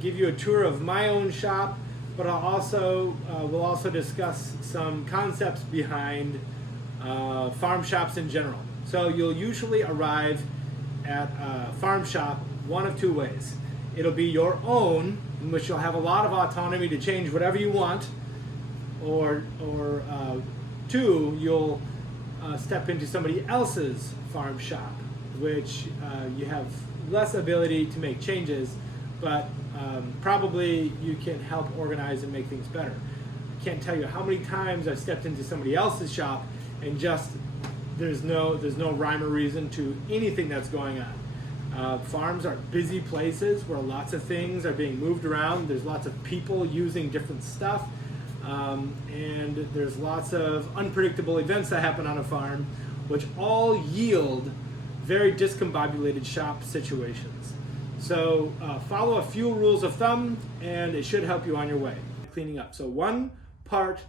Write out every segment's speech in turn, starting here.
give you a tour of my own shop, but we'll also discuss some concepts behind farm shops in general. So you'll usually arrive at a farm shop one of two ways. It'll be your own, in which you'll have a lot of autonomy to change whatever you want, or two, you'll step into somebody else's farm shop, which you have less ability to make changes, but probably you can help organize and make things better. I can't tell you how many times I've stepped into somebody else's shop and just there's no rhyme or reason to anything that's going on. Farms are busy places where lots of things are being moved around. There's lots of people using different stuff, and there's lots of unpredictable events that happen on a farm, which all yield very discombobulated shop situations. So follow a few rules of thumb and it should help you on your way. Cleaning up. So 1 part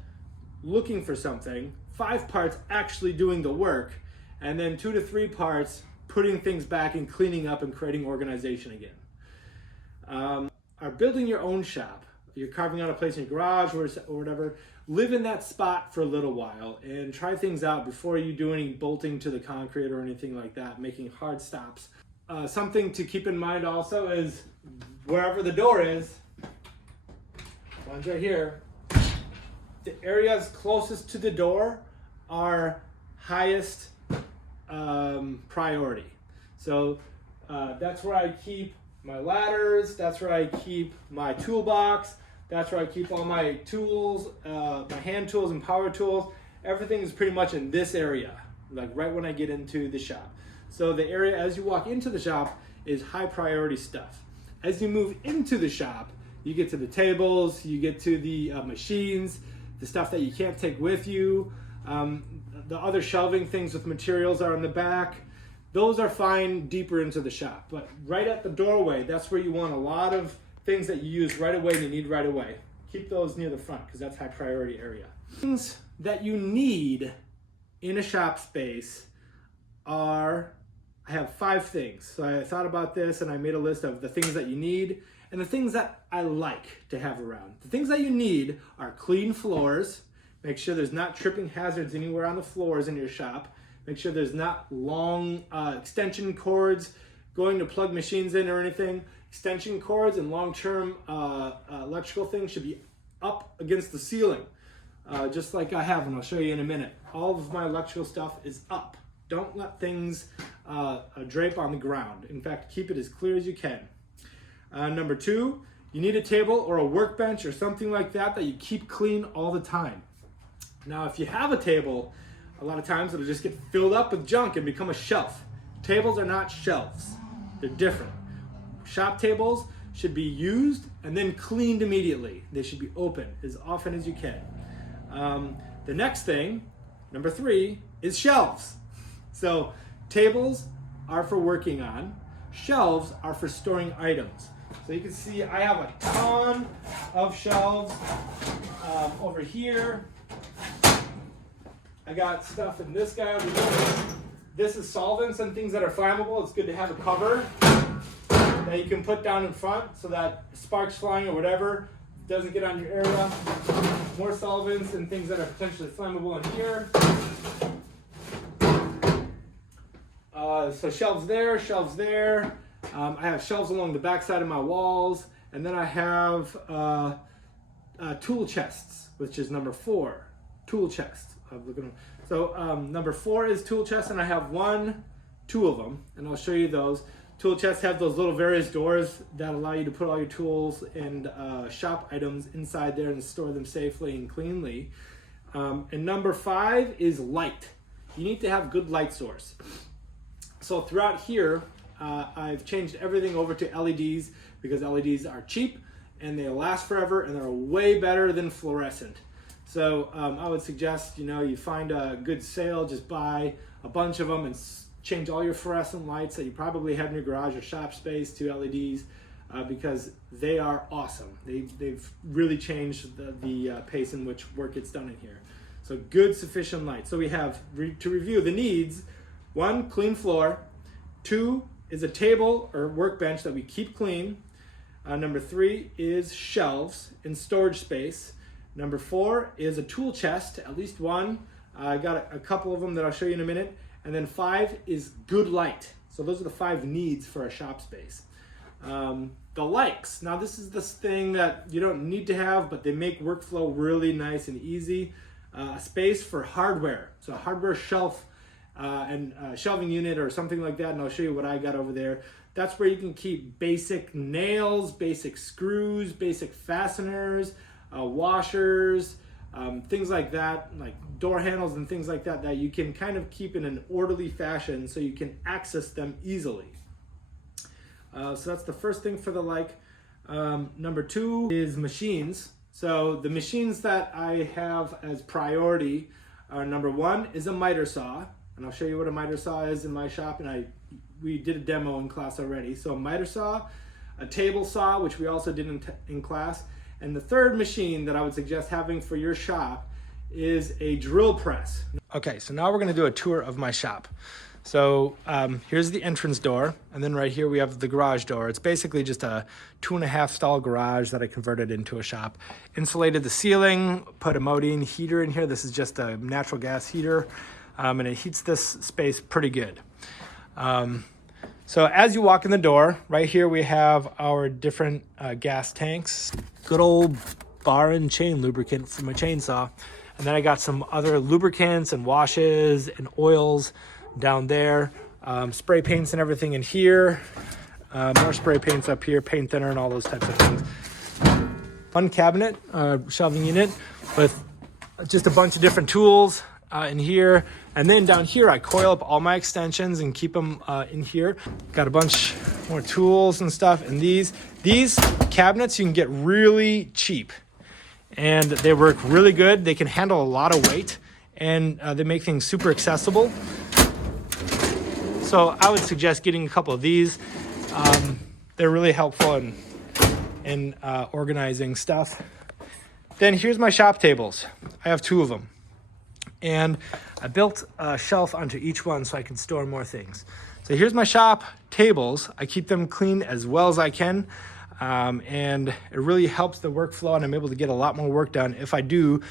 looking for something, 5 parts actually doing the work, and then 2 to 3 parts putting things back and cleaning up and creating organization again. Are building your own shop. You're carving out a place in your garage or whatever. Live in that spot for a little while and try things out before you do any bolting to the concrete or anything like that, making hard stops. Something to keep in mind also is wherever the door is, one's right here, the areas closest to the door are highest priority. So that's where I keep my ladders, that's where I keep my toolbox, that's where I keep all my tools, my hand tools and power tools. Everything is pretty much in this area, like right when I get into the shop. So the area as you walk into the shop is high priority stuff. As you move into the shop, you get to the tables, you get to the machines, the stuff that you can't take with you. The other shelving things with materials are in the back. Those are fine deeper into the shop, but right at the doorway, that's where you want a lot of things that you use right away and you need right away. Keep those near the front because that's high priority area. Things that you need in a shop space are, I have 5 things. So I thought about this and I made a list of the things that you need and the things that I like to have around. The things that you need are clean floors. Make sure there's not tripping hazards anywhere on the floors in your shop. Make sure there's not long extension cords going to plug machines in or anything. Extension cords and long-term electrical things should be up against the ceiling, just like I have, and I'll show you in a minute. All of my electrical stuff is up. Don't let things drape on the ground. In fact, keep it as clear as you can. Number 2, you need a table or a workbench or something like that that you keep clean all the time. Now, if you have a table, a lot of times it'll just get filled up with junk and become a shelf. Tables are not shelves. They're different. Shop tables should be used and then cleaned immediately. They should be open as often as you can. The next thing, number 3, is shelves. So tables are for working on. Shelves are for storing items. So you can see I have a ton of shelves over here. I got stuff in this guy over here. This is solvents and things that are flammable. It's good to have a cover that you can put down in front so that sparks flying or whatever doesn't get on your area. More solvents and things that are potentially flammable in here. So shelves there, shelves there. I have shelves along the back side of my walls, and then I have tool chests, which is number 4. Tool chests. So number 4 is tool chests, and I have 2 of them, and I'll show you those. Tool chests have those little various doors that allow you to put all your tools and shop items inside there and store them safely and cleanly. And number 5 is light. You need to have good light source. So throughout here, I've changed everything over to LEDs because LEDs are cheap and they last forever and they're way better than fluorescent. So I would suggest, you find a good sale, just buy a bunch of them and change all your fluorescent lights that you probably have in your garage or shop space to LEDs because they are awesome. They've really changed the pace in which work gets done in here. So good, sufficient light. So we have, to review the needs, 1, clean floor. 2 is a table or workbench that we keep clean. Number 3 is shelves and storage space. Number 4 is a tool chest, at least one. I got a couple of them that I'll show you in a minute. And then 5 is good light. So those are the 5 needs for a shop space. The likes. Now this is this thing that you don't need to have, but they make workflow really nice and easy. A space for hardware. So a hardware shelf and shelving unit or something like that, and I'll show you what I got over there. That's where you can keep basic nails, basic screws, basic fasteners, washers, things like that, like door handles and things like that, that you can kind of keep in an orderly fashion so you can access them easily. So that's the first thing for the like. Number 2 is machines. So the machines that I have as priority are, number 1 is a miter saw, and I'll show you what a miter saw is in my shop, and we did a demo in class already. So a miter saw, a table saw, which we also did in class, and the third machine that I would suggest having for your shop is a drill press. Okay, so now we're gonna do a tour of my shop. So here's the entrance door, and then right here we have the garage door. It's basically just a 2.5 stall garage that I converted into a shop. Insulated the ceiling, put a Modine heater in here. This is just a natural gas heater, and it heats this space pretty good. So as you walk in the door, right here we have our different gas tanks. Good old bar and chain lubricant from a chainsaw. And then I got some other lubricants and washes and oils down there, spray paints and everything in here, more spray paints up here, paint thinner and all those types of things. One cabinet, shelving unit with just a bunch of different tools in here. And then down here, I coil up all my extensions and keep them in here. Got a bunch more tools and stuff. And these cabinets you can get really cheap, and they work really good. They can handle a lot of weight, and they make things super accessible. So I would suggest getting a couple of these. They're really helpful in organizing stuff. Then here's my shop tables. I have 2 of them. And I built a shelf onto each one so I can store more things. So here's my shop tables. I keep them clean as well as I can. And it really helps the workflow, and I'm able to get a lot more work done if I do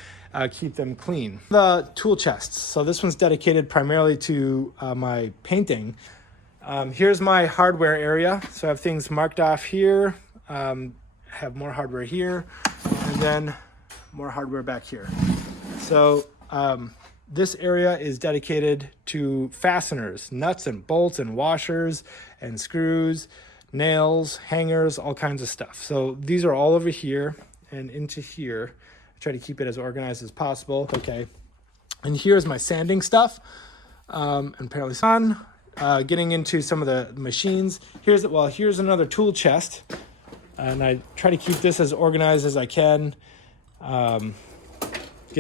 keep them clean. The tool chests. So this one's dedicated primarily to my painting. Here's my hardware area. So I have things marked off here, have more hardware here, and then more hardware back here. So this area is dedicated to fasteners, nuts and bolts and washers and screws, nails, hangers, all kinds of stuff. So these are all over here and into here. I try to keep it as organized as possible. Okay. And here's my sanding stuff. And apparently on, getting into some of the machines. Here's another tool chest. And I try to keep this as organized as I can. Again,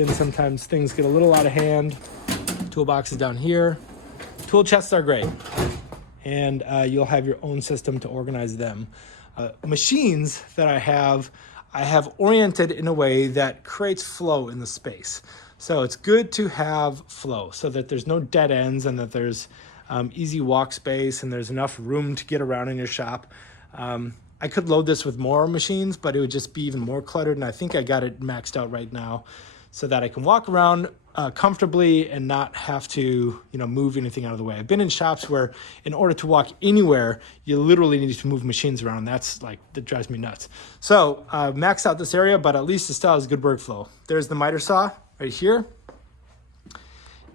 sometimes things get a little out of hand. Toolbox is down here. Tool chests are great. And you'll have your own system to organize them. Machines that I have oriented in a way that creates flow in the space. So it's good to have flow so that there's no dead ends and that there's easy walk space and there's enough room to get around in your shop. I could load this with more machines, but it would just be even more cluttered. And I think I got it maxed out right now so that I can walk around comfortably and not have to, move anything out of the way. I've been in shops where in order to walk anywhere, you literally need to move machines around. That drives me nuts. So maxed out this area, but at least it still has good workflow. There's the miter saw right here.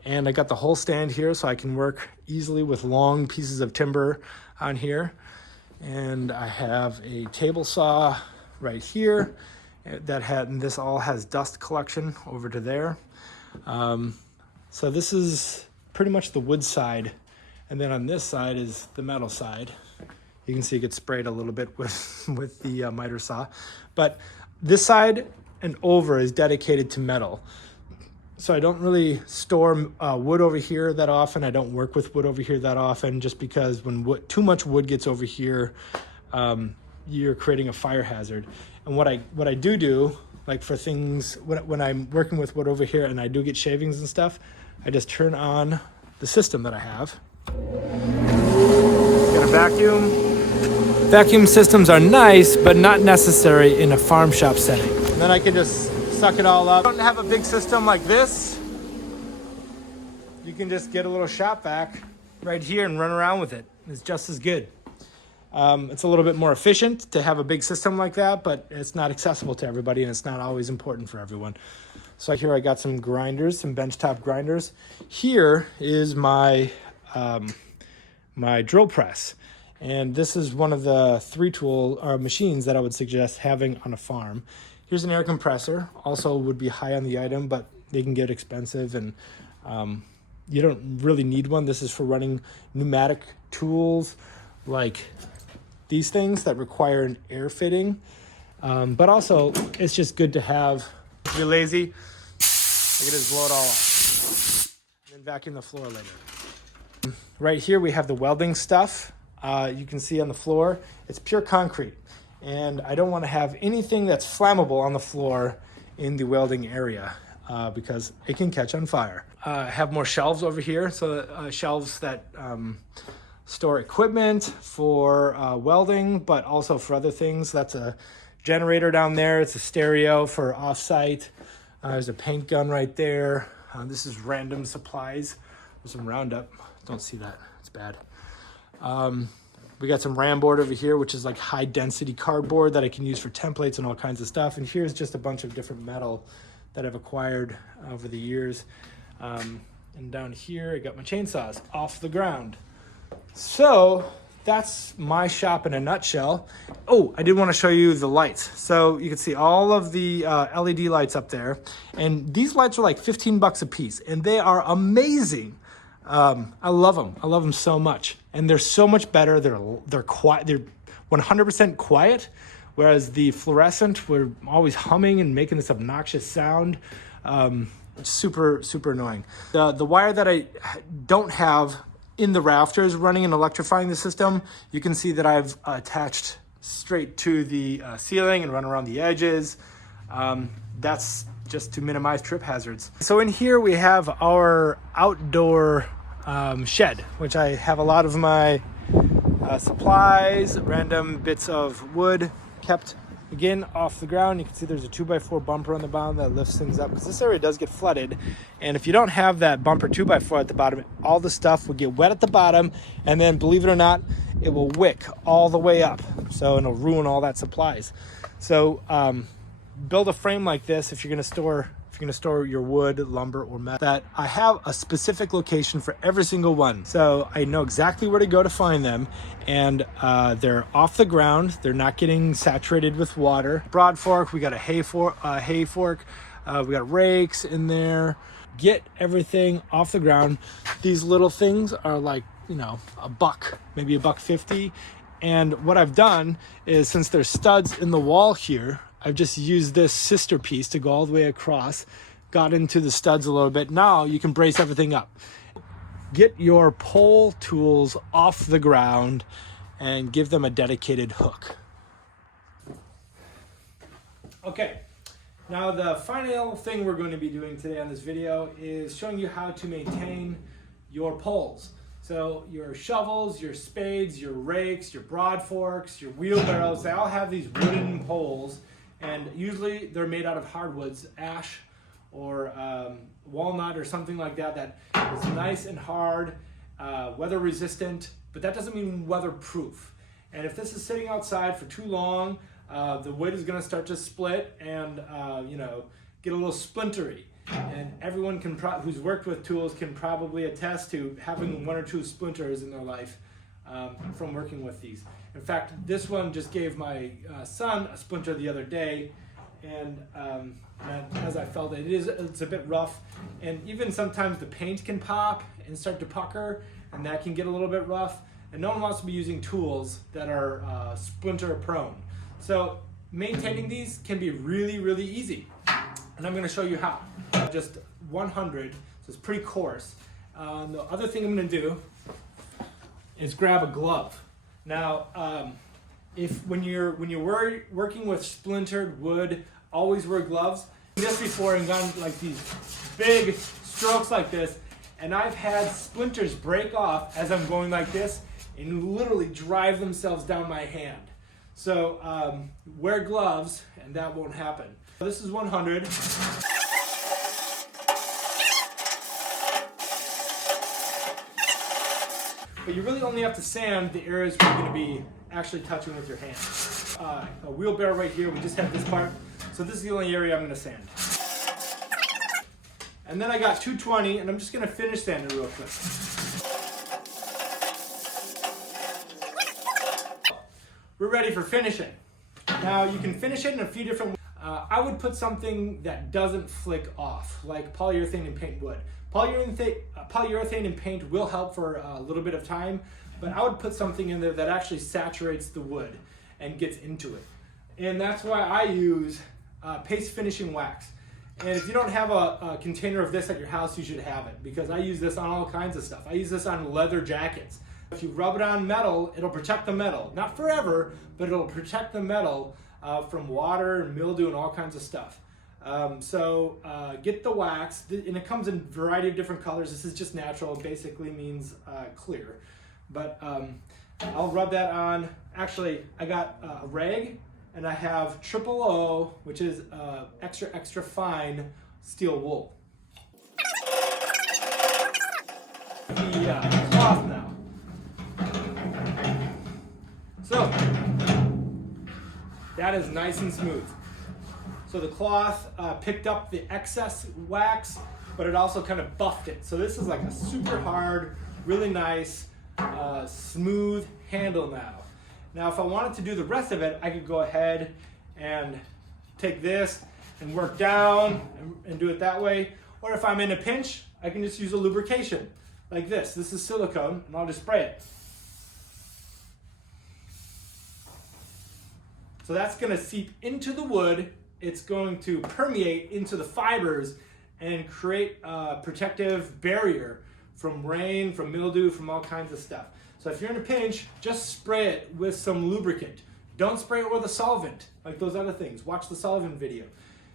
And I got the whole stand here so I can work easily with long pieces of timber on here. And I have a table saw right here and this all has dust collection over to there. So this is pretty much the wood side. And then on this side is the metal side. You can see it gets sprayed a little bit with the miter saw. But this side and over is dedicated to metal. So I don't really store wood over here that often. I don't work with wood over here that often just because when too much wood gets over here, you're creating a fire hazard. And what I do, like for things, when I'm working with wood over here and I do get shavings and stuff, I just turn on the system that I have. Get a vacuum, Vacuum systems are nice, but not necessary in a farm shop setting. And then I can just suck it all up. If you don't have a big system like this, you can just get a little shop vac right here and run around with it. It's just as good. It's a little bit more efficient to have a big system like that, but it's not accessible to everybody and it's not always important for everyone. So here I got some grinders, some benchtop grinders. Here is my my drill press. And this is one of the 3-tool machines that I would suggest having on a farm. Here's an air compressor, also would be high on the item, but they can get expensive and you don't really need one. This is for running pneumatic tools like these things that require an air fitting. But also it's just good to have. If you're lazy, I can just blow it all off and then vacuum the floor later. Right here we have the welding stuff. You can see on the floor, it's pure concrete. And I don't want to have anything that's flammable on the floor in the welding area because it can catch on fire. I have more shelves over here. So shelves that store equipment for welding, but also for other things. That's a generator down there. It's a stereo for offsite. There's a paint gun right there. This is random supplies. There's some Roundup. Don't see that. It's bad. We got some RAM board over here, which is like high density cardboard that I can use for templates and all kinds of stuff. And here's just a bunch of different metal that I've acquired over the years. And down here, I got my chainsaws off the ground. So that's my shop in a nutshell. Oh, I did want to show you the lights. So you can see all of the LED lights up there. And these lights are like 15 bucks a piece and they are amazing. I love them. I love them so much. And they're so much better. They're quiet. They're 100% quiet. Whereas the fluorescent were always humming and making this obnoxious sound. Super, super annoying. The wire that I don't have in the rafters running and electrifying the system, you can see that I've attached straight to the ceiling and run around the edges. That's just to minimize trip hazards. So in here we have our outdoor shed, which I have a lot of my supplies, random bits of wood kept again off the ground. You can see there's a 2x4 bumper on the bottom that lifts things up because this area does get flooded. And if you don't have that bumper 2x4 at the bottom, all the stuff will get wet at the bottom, and then believe it or not, it will wick all the way up. So it'll ruin all that supplies. So build a frame like this if you're going to store your wood, lumber, or metal, that I have a specific location for every single one. So I know exactly where to go to find them, and they're off the ground. They're not getting saturated with water. Broad fork, we got a hay fork, we got rakes in there. Get everything off the ground. These little things are like, you know, $1, maybe $1.50. And what I've done is, since there's studs in the wall here, I've just used this sister piece to go all the way across, got into the studs a little bit. Now you can brace everything up. Get your pole tools off the ground and give them a dedicated hook. Okay, now the final thing we're going to be doing today on this video is showing you how to maintain your poles. So your shovels, your spades, your rakes, your broad forks, your wheelbarrows, they all have these wooden poles. And usually they're made out of hardwoods, ash or walnut or something like that, that is nice and hard, weather resistant, but that doesn't mean weatherproof. And if this is sitting outside for too long, the wood is going to start to split and you know, get a little splintery. And everyone can who's worked with tools can probably attest to having 1 or 2 splinters in their life from working with these. In fact, this one just gave my son a splinter the other day, and as I felt it, it's a bit rough, and even sometimes the paint can pop and start to pucker, and that can get a little bit rough, and no one wants to be using tools that are splinter prone. So maintaining these can be really, really easy, and I'm going to show you how. Just 100, so it's pretty coarse. The other thing I'm going to do is grab a glove. Now, when you're working with splintered wood, always wear gloves. Just before and gotten like these big strokes like this, and I've had splinters break off as I'm going like this, and literally drive themselves down my hand. So wear gloves and that won't happen. This is 100. But you really only have to sand the areas where you're going to be actually touching with your hand. A wheelbarrow right here, we just have this part. So this is the only area I'm going to sand. And then I got 220, and I'm just going to finish sanding real quick. We're ready for finishing. Now you can finish it in a few different ways. I would put something that doesn't flick off, like polyurethane and paint would. Polyurethane and paint will help for a little bit of time, but I would put something in there that actually saturates the wood and gets into it. And that's why I use paste finishing wax. And if you don't have a container of this at your house, you should have it, because I use this on all kinds of stuff. I use this on leather jackets. If you rub it on metal, it'll protect the metal. Not forever, but it'll protect the metal from water and mildew and all kinds of stuff. So get the wax, and it comes in a variety of different colors. This is just natural. It basically means clear. But I'll rub that on. Actually, I got a rag, and I have Triple O, which is extra fine steel wool. The cloth now. So that is nice and smooth. So the cloth picked up the excess wax, but it also kind of buffed it. So this is like a super hard, really nice, smooth handle now. Now if I wanted to do the rest of it, I could go ahead and take this and work down and do it that way. Or if I'm in a pinch, I can just use a lubrication like this. This is silicone, and I'll just spray it. So that's gonna seep into the wood. It's going to permeate into the fibers and create a protective barrier from rain, from mildew, from all kinds of stuff. So if you're in a pinch, just spray it with some lubricant. Don't spray it with a solvent, like those other things. Watch the solvent video.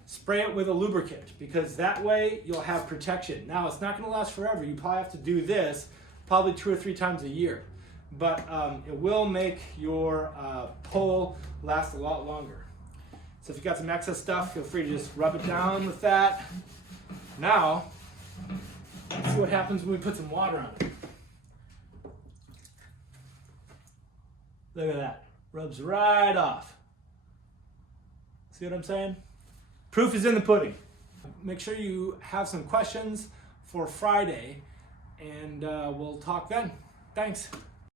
Spray it with a lubricant, because that way you'll have protection. Now, it's not gonna last forever. You probably have to do this probably 2 or 3 times a year. But it will make your pole last a lot longer. So if you got some excess stuff, feel free to just rub it down with that. Now, let's see what happens when we put some water on it. Look at that, rubs right off. See what I'm saying? Proof is in the pudding. Make sure you have some questions for Friday, and we'll talk then. Thanks.